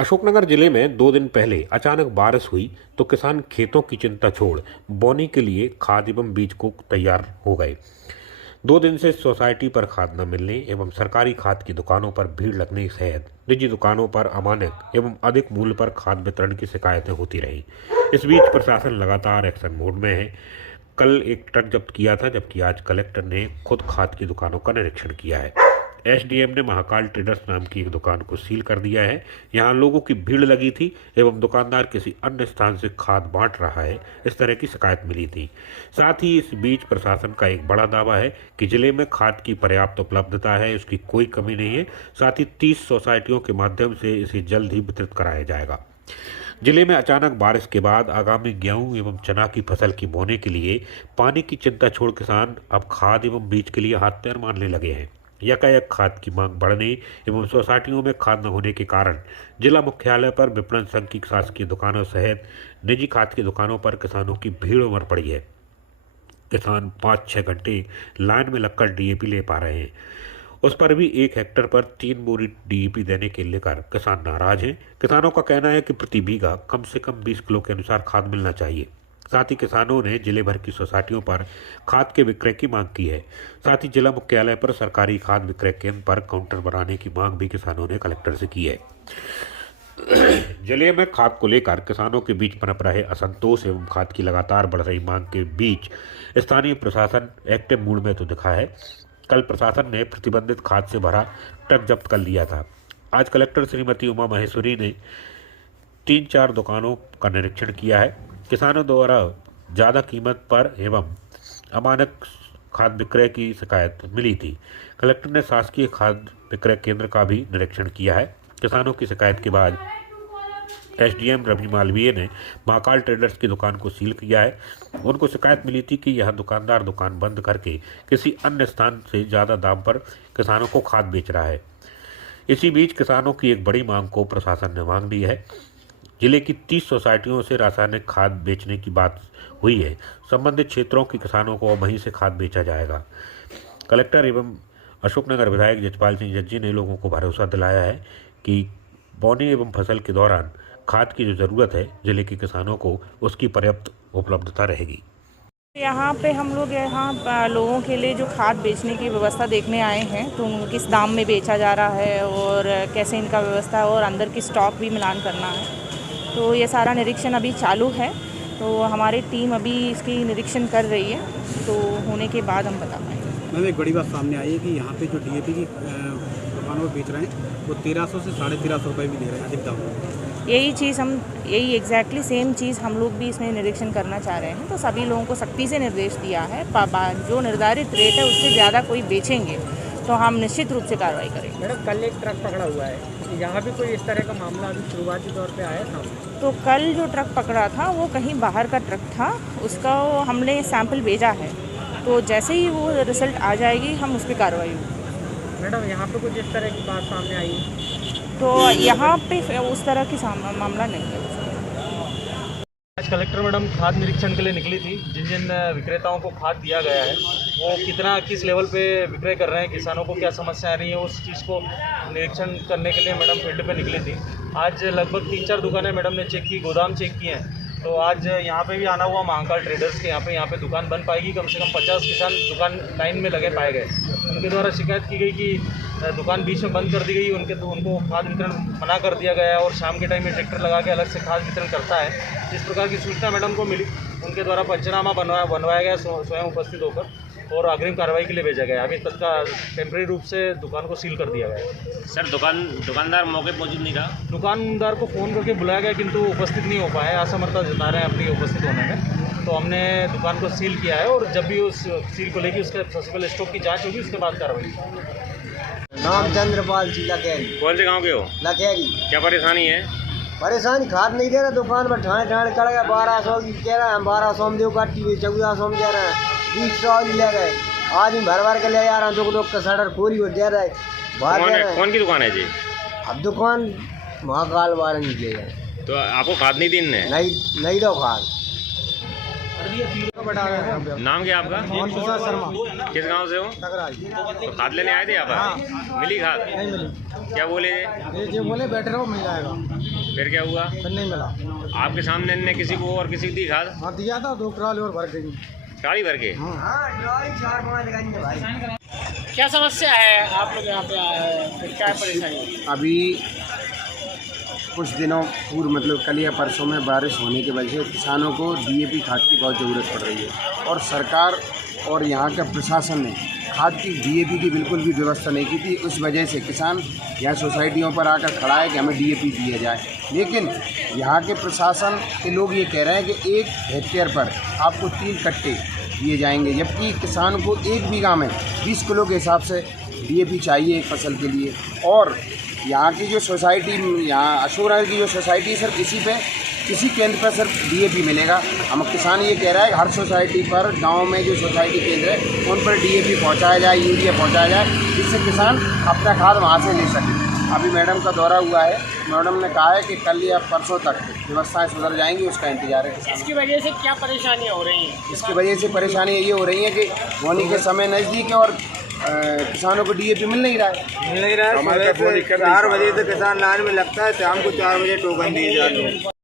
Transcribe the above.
अशोकनगर जिले में 2 दिन पहले अचानक बारिश हुई तो किसान खेतों की चिंता छोड़ बोनी के लिए खाद एवं बीज को तैयार हो गए। 2 दिन से सोसाइटी पर खाद न मिलने एवं सरकारी खाद की दुकानों पर भीड़ लगने सहित निजी दुकानों पर अमानक एवं अधिक मूल्य पर खाद वितरण की शिकायतें होती रहीं। इस बीच प्रशासन लगातार एक्शन मोड में है। कल एक ट्रक जब्त किया था, जबकि आज कलेक्टर ने खुद खाद की दुकानों का निरीक्षण किया है। एसडीएम ने महाकाल ट्रेडर्स नाम की एक दुकान को सील कर दिया है। यहां लोगों की भीड़ लगी थी एवं दुकानदार किसी अन्य स्थान से खाद बांट रहा है, इस तरह की शिकायत मिली थी। साथ ही इस बीच प्रशासन का एक बड़ा दावा है कि जिले में खाद की पर्याप्त उपलब्धता है, उसकी कोई कमी नहीं है। साथ ही 30 सोसाइटियों के माध्यम से इसे जल्द ही वितरित कराया जाएगा। जिले में अचानक बारिश के बाद आगामी गेहूं एवं चना की फसल की बोने के लिए पानी की चिंता छोड़ किसान अब खाद एवं बीज के लिए हाथ पैर मारने लगे हैं। यकायक खाद की मांग बढ़ने एवं सोसाइटियों में खाद न होने के कारण जिला मुख्यालय पर विपणन संघ की शासकीय दुकानों सहित निजी खाद की दुकानों पर किसानों की भीड़ उमड़ पड़ी है। किसान 5-6 घंटे लाइन में लगकर डीएपी ले पा रहे हैं। उस पर भी 1 हेक्टेयर पर 3 बोरी डीएपी देने के लेकर किसान नाराज हैं। किसानों का कहना है कि प्रति बीघा कम से कम 20 किलो के अनुसार खाद मिलना चाहिए। साथ ही किसानों ने जिले भर की सोसाइटियों पर खाद के विक्रय की मांग की है। साथ ही जिला मुख्यालय पर सरकारी खाद विक्रय केंद्र पर काउंटर बनाने की मांग भी किसानों ने कलेक्टर से की है। जिले में खाद को लेकर किसानों के बीच पनप रहे असंतोष एवं खाद की लगातार बढ़ रही मांग के बीच स्थानीय प्रशासन एक्टिव मूड में तो दिखा है। कल प्रशासन ने प्रतिबंधित खाद से भरा ट्रक जब्त कर लिया था। आज कलेक्टर श्रीमती उमा महेश्वरी ने 3-4 दुकानों का निरीक्षण किया है। किसानों द्वारा ज़्यादा कीमत पर एवं अमानक खाद विक्रय की शिकायत मिली थी। कलेक्टर ने शासकीय खाद विक्रय केंद्र का भी निरीक्षण किया है। किसानों की शिकायत के बाद एसडीएम रवि मालवीय ने महाकाल ट्रेडर्स की दुकान को सील किया है। उनको शिकायत मिली थी कि यह दुकानदार दुकान बंद करके किसी अन्य स्थान से ज़्यादा दाम पर किसानों को खाद बेच रहा है। इसी बीच किसानों की एक बड़ी मांग को प्रशासन ने मांग ली है। जिले की 30 सोसाइटियों से रासायनिक खाद बेचने की बात हुई है। संबंधित क्षेत्रों के किसानों को वहीं से खाद बेचा जाएगा। कलेक्टर एवं अशोकनगर विधायक जजपाल सिंह जज्जी ने लोगों को भरोसा दिलाया है कि बोनी एवं फसल के दौरान खाद की जो ज़रूरत है जिले के किसानों को उसकी पर्याप्त उपलब्धता रहेगी। यहाँ पे हम लोग लोगों के लिए जो खाद बेचने की व्यवस्था देखने आए हैं, तो किस दाम में बेचा जा रहा है और कैसे इनका व्यवस्था है और अंदर की स्टॉक भी मिलान करना है। तो ये सारा निरीक्षण अभी चालू है। तो हमारी टीम अभी इसकी निरीक्षण कर रही है, तो होने के बाद हम बता पाएंगे। मैम, एक बड़ी बात सामने आई है कि यहाँ पे जो डीएपी की दुकानों में बेच रहे हैं वो 1300 से 1350 रुपये भी दे रहे हैं अधिक दाम में। यही एग्जैक्टली सेम चीज़ हम लोग भी इसमें निरीक्षण करना चाह रहे हैं। तो सभी लोगों को सख्ती से निर्देश दिया है, जो निर्धारित रेट है उससे ज़्यादा कोई बेचेंगे तो हम निश्चित रूप से कार्रवाई करेंगे। मैडम, कल एक ट्रक पकड़ा हुआ है, यहाँ भी कोई इस तरह का मामला अभी शुरुआती तौर पे आया था? तो कल जो ट्रक पकड़ा था वो कहीं बाहर का ट्रक था, उसका हमने सैंपल भेजा है। तो जैसे ही वो रिजल्ट आ जाएगी हम उस पर कार्रवाई होगी। मैडम, यहाँ पे कुछ इस तरह की बात सामने आई है? तो यहाँ पे उस तरह की मामला नहीं है। आज कलेक्टर मैडम खाद निरीक्षण के लिए निकली थी। जिन जिन विक्रेताओं को खाद दिया गया है वो किस लेवल पे विक्रय कर रहे हैं, किसानों को क्या समस्या आ रही है, उस चीज़ को निरीक्षण करने के लिए मैडम फील्ड पे निकली थी। आज लगभग 3-4 दुकानें मैडम ने चेक की, गोदाम चेक किए हैं। तो आज यहाँ पे भी आना हुआ महाकाल ट्रेडर्स के यहाँ पे दुकान बन पाएगी। कम से कम 50 किसान दुकान लाइन में लगे पाए गए। उनके द्वारा शिकायत की गई कि दुकान बीच में बंद कर दी गई, उनको खाद वितरण मना कर दिया गया है और शाम के टाइम में ट्रैक्टर लगा के अलग से खाद वितरण करता है। इस प्रकार की सूचना मैडम को मिली, उनके द्वारा पंचनामा बनवाया गया, स्वयं उपस्थित होकर, और अग्रिम कार्रवाई के लिए भेजा गया। अभी तक का टेम्प्रेरी रूप से दुकान को सील कर दिया गया है। सर, दुकानदार मौके पर मौजूद नहीं था? दुकानदार को फ़ोन करके बुलाया गया किंतु उपस्थित नहीं हो पाया, असमर्थता जता रहे हैं अपनी उपस्थित होने में। तो हमने दुकान को सील किया है और जब भी उस सील को लेकर उसके पॉसिबल स्टॉक की जांच होगी उसके बाद कार्रवाई। नाम चंद्रपाल जी लखेरी। कौन से गांव के हो? लखेरी। क्या परेशानी है? परेशानी खाद नहीं दे रहा, दुकान पर ठाणे कर गए। 1200 की कह रहे हैं, हम 1200 में दो काटी हुई 1400 में दे रहे हैं, 20 ले गए। आज हम भर के ले जा रहे हैं, दुख का सड़र पूरी हो दे रहे हैं। कौन की दुकान है जी? अब दुकान महाकाल वाले निकले गए। तो आपको खाद नहीं दी? नहीं दो खाद। बढ़ा रहे हैं अभी। नाम क्या आपका? मोहन प्रसाद शर्मा, किस गांव से हो? टकराई। तो खाद लेने आए थे यहाँ पर? मिली खाद? नहीं मिली। क्या बोले ये जो बोले बैठे रहो मिल जाएगा, फिर क्या हुआ? फिर नहीं मिला। आपके सामने इनने किसी को और किसी को दी खाद? हाँ दिया था, 2 ट्राली और भर गई। ट्राली भर के? हाँ ट्रॉली 4-5 लगानी है भाई। क्या समस्या है आप लोग यहाँ पे आए हैं, फिर क्या परेशानी? अभी कुछ दिनों पूर्व मतलब कल या परसों में बारिश होने की वजह से किसानों को डीएपी खाद की बहुत ज़रूरत पड़ रही है और सरकार और यहाँ का प्रशासन ने खाद की डीएपी की बिल्कुल भी व्यवस्था नहीं की थी। उस वजह से किसान यहाँ सोसाइटियों पर आकर खड़ा है कि हमें डीएपी दिया जाए, लेकिन यहाँ के प्रशासन के लोग ये कह रहे हैं कि 1 हेक्टेयर पर आपको 3 कट्टे दिए जाएंगे, जबकि किसान को 1 बीघा में 20 किलो के हिसाब से डीएपी चाहिए एक फसल के लिए। और यहाँ की जो सोसाइटी, यहाँ अशोक नगर की जो सोसाइटी है, सिर्फ किसी केंद्र पर सिर्फ डीएपी मिलेगा। हम किसान ये कह रहा है हर सोसाइटी पर, गांव में जो सोसाइटी केंद्र है उन पर डीएपी पहुंचाया जाए, यूरिया पहुंचाया जाए, जिससे किसान अपना खाद वहाँ से ले सके। अभी मैडम का दौरा हुआ है, मैडम ने कहा है कि कल या परसों तक व्यवस्थाएँ सुधर जाएंगी, उसका इंतजार है किसान। इसकी वजह से क्या परेशानियाँ हो रही हैं? इसकी वजह से परेशानी ये हो रही है कि बोनी के समय नज़दीक है और किसानों को डीएपी मिल नहीं रहा है। हमारे 4 बजे से किसान लाइन में लगता है, शाम को 4 बजे टोकन दिए जाते हैं।